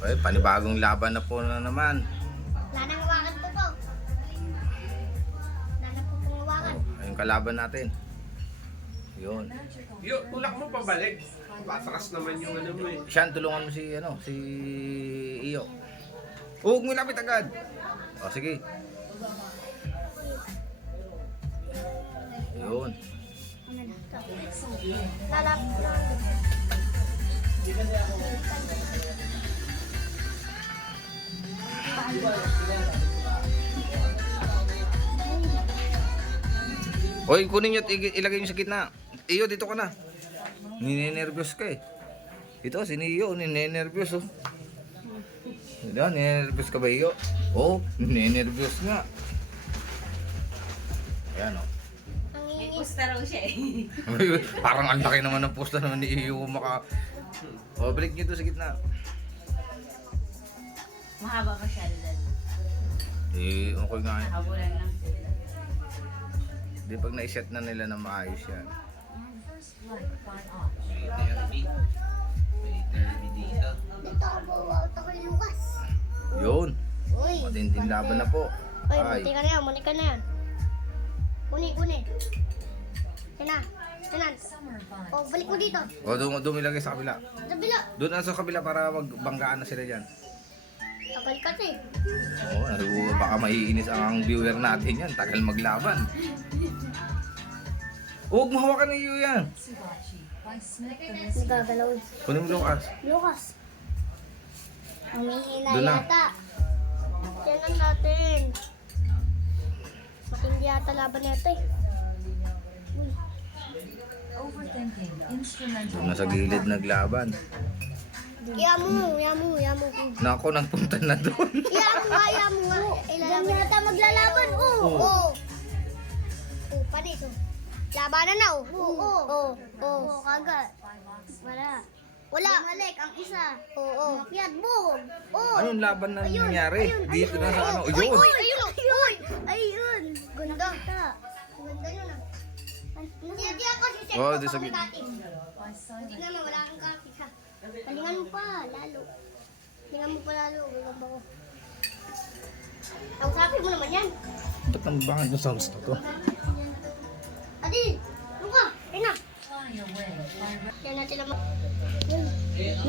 Okay, panibagong laban na po na naman. Wala nang hawakan po to. Wala na po pong hawakan. Ayun kalaban natin. Yun. Yo, tulak mo pabalik. Patras naman yung ano mo eh. Siyan, tulungan mo si Iyo. Huwag mo lapit agad. O, sige. Yun. Lalapit lang. Hoy, kunin nyo at ilagay nyo sa gitna. Iyo, dito ka na. Ninenervyos ka eh. Ito, si Iyo, ninenervyos oh. Diba, ninenervyos ka ba Iyo? Oo, ninenervyos nga. Ayan oh. Ang May ingis. pusta raw siya eh. Parang ang laki naman ng posta naman ni Iyo kung maka... O, balik nyo ito sa gitna. Mahaba pa siya dad. Eh, okay nga. Habulan lang. Di pag na-set na nila na maayos yan. Dito ako po. Ito ko yung Lucas. Yun. Uy. Matinding laban na po. Uy, Ay. munti ka na yan. Munti ka na yan. Kuni. Yan na. O, balik mo dito. O, dumilagay sa kabila. Sabila. Doon na sa kabila para magbanggaan na sila dyan. Tagal ka eh. Oo, baka maiinis ang viewer natin yan. Tagal maglaban. Huwag mahawakan na iyo yan. Nagagalaw. Kunin mo Lucas. Lucas. Humihina Doon na. yata. Tingnan natin. Matindi yata laban nito eh. Overthinking, instrumental. Doon na sa gilid naglaban. Yamu. Nako, nagpunta na doon. Yamu nga. Diyan yata maglalaban. Oo. Oh, panis oh. Labanan na oh. Oo. Kagad. Wala. Bumalik ang isa. Oo. Umakyat. Boom. Oo. Anong laban na nangyari? Dito na sa ano. Uy, Yun. ayun. Ganda. Ganda yun ah. Hindi ako si Chef. Oh, di sa Tingnan mo, wala kang kapit ha. Palingan mo pa, lalo. Palingan mo pa lalo, gagamba ko. Kausapin mo naman yan. Ba't ang bangan yung sounds na to? Adi, Luka, ayun na. Yan natin naman.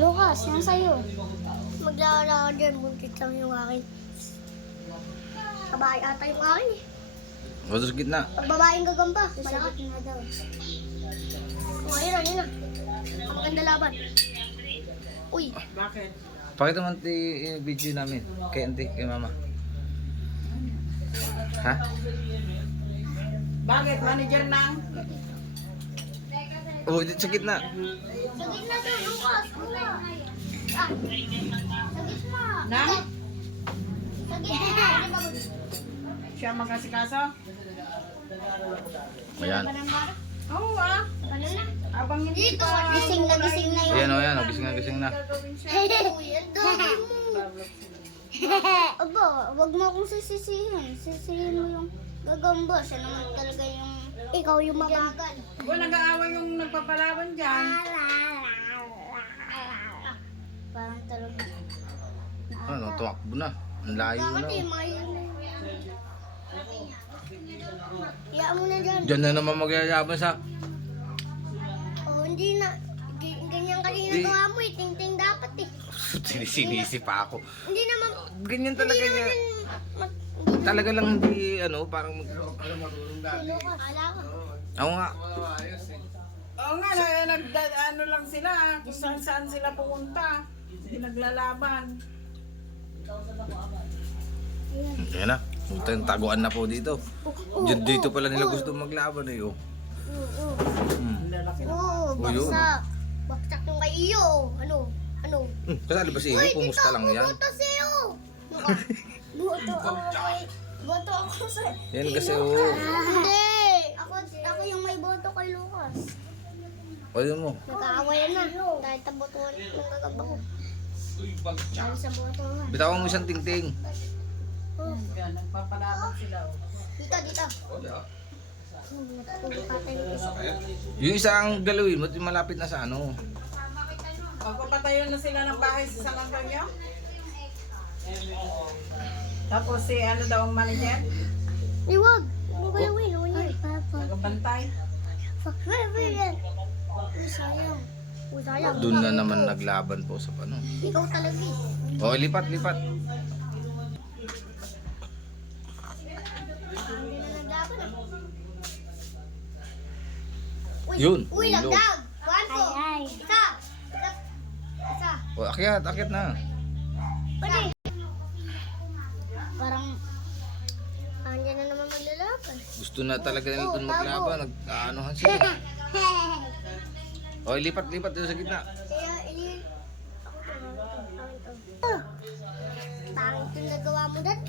Lucas, yan sa'yo. Maglalala ka dyan, buntit lang yung akin. Babae ata yung akin eh. O, sa gitna. Pag babaeng gagamba, malakas na daw. O, ayun na. Ang maganda laban. Uy, Bakit? Pakita mo yung video namin. Kay auntie, kay mama. Ha? Bakit? Manager ng? Oh, dito sa gitna. sa gitna to, Lucas. Wala. Ah, sa gitna. Nang? Sa gitna. Di ba, Bud? Siya magkasikaso? Ayan. Ba ng bara? Oo ah. Ano na? Abang hindi Dito, pa. gising na yun. Ayan o, ayan o. Gising na. Uy, ang dami mo. Aba, wag mo akong sisisihin. Sisihin mo yung gagamba. Siya naman talaga yung... Ikaw yung mabagal. Kung nag-aaway yung nagpapalaban dyan. Parang talaga. Ano, tumakbo na. Ang layo na. Bakit eh, mga yun na yun. Iyaan mo na dyan. Diyan na naman magyayabang sa... Oh, hindi na. Ganyan kanina Di- gawa mo eh. Ting-ting dapat eh. Sinisi pa ako. Hindi naman... Ganyan talaga Hindi niya. naman yun... Talaga lang hindi, ano, parang... Ala ka. Ako nga. Oo nga, ano lang sila. Kung saan sila pumunta. Hindi naglalaban. Ayan na. Taguan na po dito. Dito pala nila gusto maglaban eh. Oh. Oo, baksak. Baksak yung kay iyo. Ano? Kasali ba si Iyo? Kumusta lang yan? Boto sa'yo. Boto ako sa... Yan kasi oh. Hindi. Ako yung may boto kay Lucas. Ayun mo. Nag-aawayan na. Dahil tabotuan ng gagamba ko. Dahil sa boto nga. Bitawan mo isang tingting. Yan, nagpapalaban sila. Oh. Dito. Yung isang galawin mo, malapit na sa ano. Pagpapatayo na sila ng bahay sa San Antonio? Tapos si ano daw ang manager? Iwag. Ano ba yung win? Uy, papa. Nagabantay. Uy, sayang. Uy, sayang. Doon na naman naglaban po sa ano. Ikaw talaga eh. O, lipat. Hindi na naglaban ah. Uy, Yun, Uy, ulog. lagdag. One po. Isa. Isa. O, akyat na. Pwede. Parang andyan na naman maglalaban. Gusto na talaga nila doon maglaban. Nag-aanohan sila. O, lipat doon sa gitna. Kaya ilil... Pangit yung nagawa mo dad.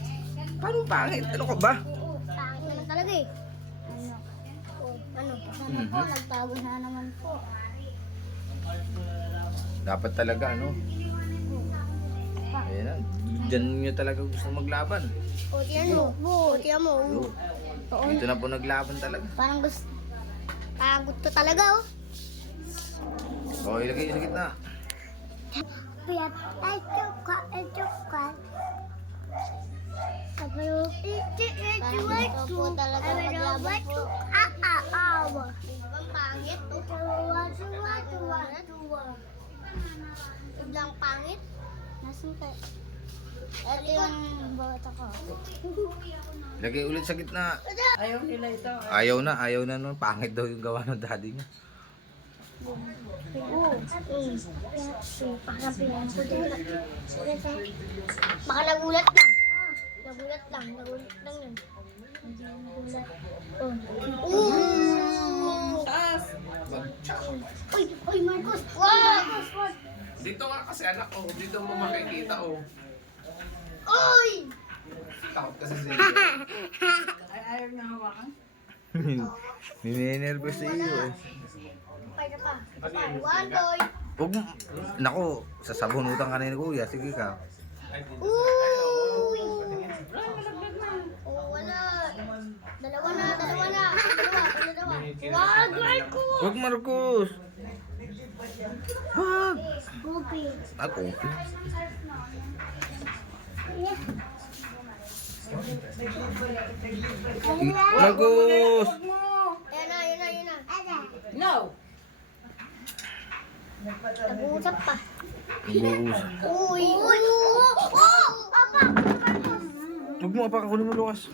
Paano pangit? Ano ka ba? Oo, pangit naman talaga eh. Ano? Oh, ano? Sana po, nagbago na naman po. Dapat talaga, ano? Ayan na. Diyan nyo talaga gusto maglaban. O, tiyan mo. O, tiyan mo. Yo. Oo. Dito na po naglaban talaga. Parang gusto... Gusto talaga oh. O, ilagay nyo sa gitna. Piyat ay choka. Parang gusto po talaga maglaban po. Awa. Ibang pangit. Ibang pangit. Nasaan ka? Ito yung bata ko. Ilagay ulit sa gitna. Ayaw nila ito. Ayaw na nun. Pangit daw yung gawa ng daddy niya. Baka nagulat lang. Nagulat lang yun. Nagulat. Oh. Taas. Uy, Marcos! Wow! Dito nga kasi anak ko, dito mo makikita oh. Uy! Takot kasi siya. Ay, ayaw niya hawakan. Ninenervous sa iyo eh. Pa. One boy. Huwag mo. Nako, sasabunutan ka na ni kuya. Sige ka. Uy! Oh, wala. Dalawa na. Wag, Marcos! Huwag Marcos. Wag. Gobi. Ako. Marcos. Huwag mo. Yan na. No. Nag-uusap pa. Nag-uusap. Uy! Oh! Papa! Huwag mo, kunin mo Lucas.